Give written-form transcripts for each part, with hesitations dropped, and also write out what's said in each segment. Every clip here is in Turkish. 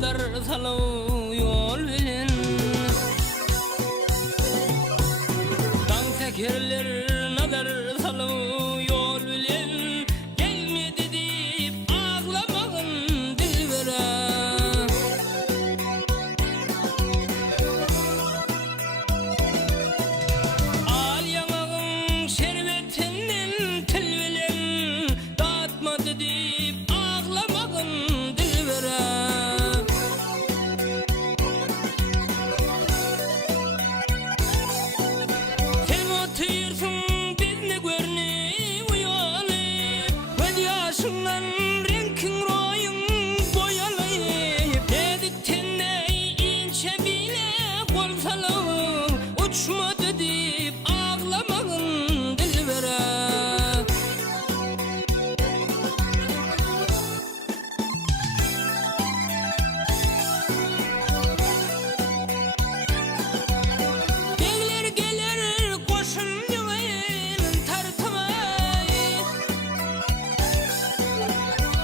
nazar salıp yol bilen Dantekerler nazar salıp yol bilen gelmedi deyip ağlamağın dilbere Al yanağın şerbetinden til bilen dağıtmadı deyip ağlamağın dilbere Yaşından renkin royun boyalayıp dedik tenney ince bile kol salıp uçmadı deyip ağlamağın dilbere Beyler gelir koşun yüreğin tartmay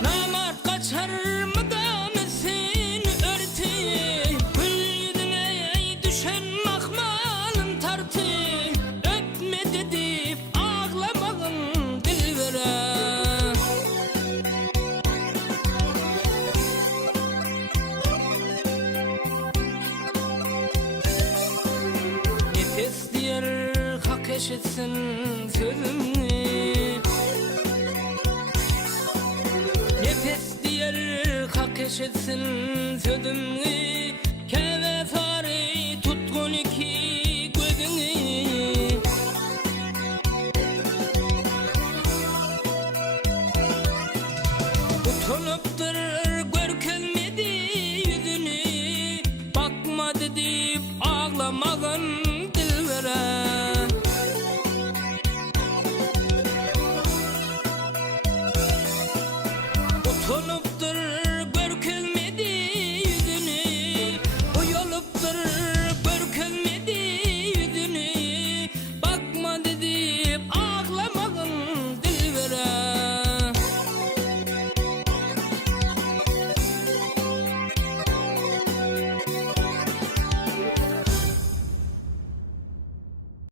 Namart kaçar mı da mesin örtü Gül yüzüne düşen mahmalın tartı Öpme dedip ağlamağın dilbere Nefes diyer hak eşitsin sözümü Nefes diyer hak eşitsin sözümü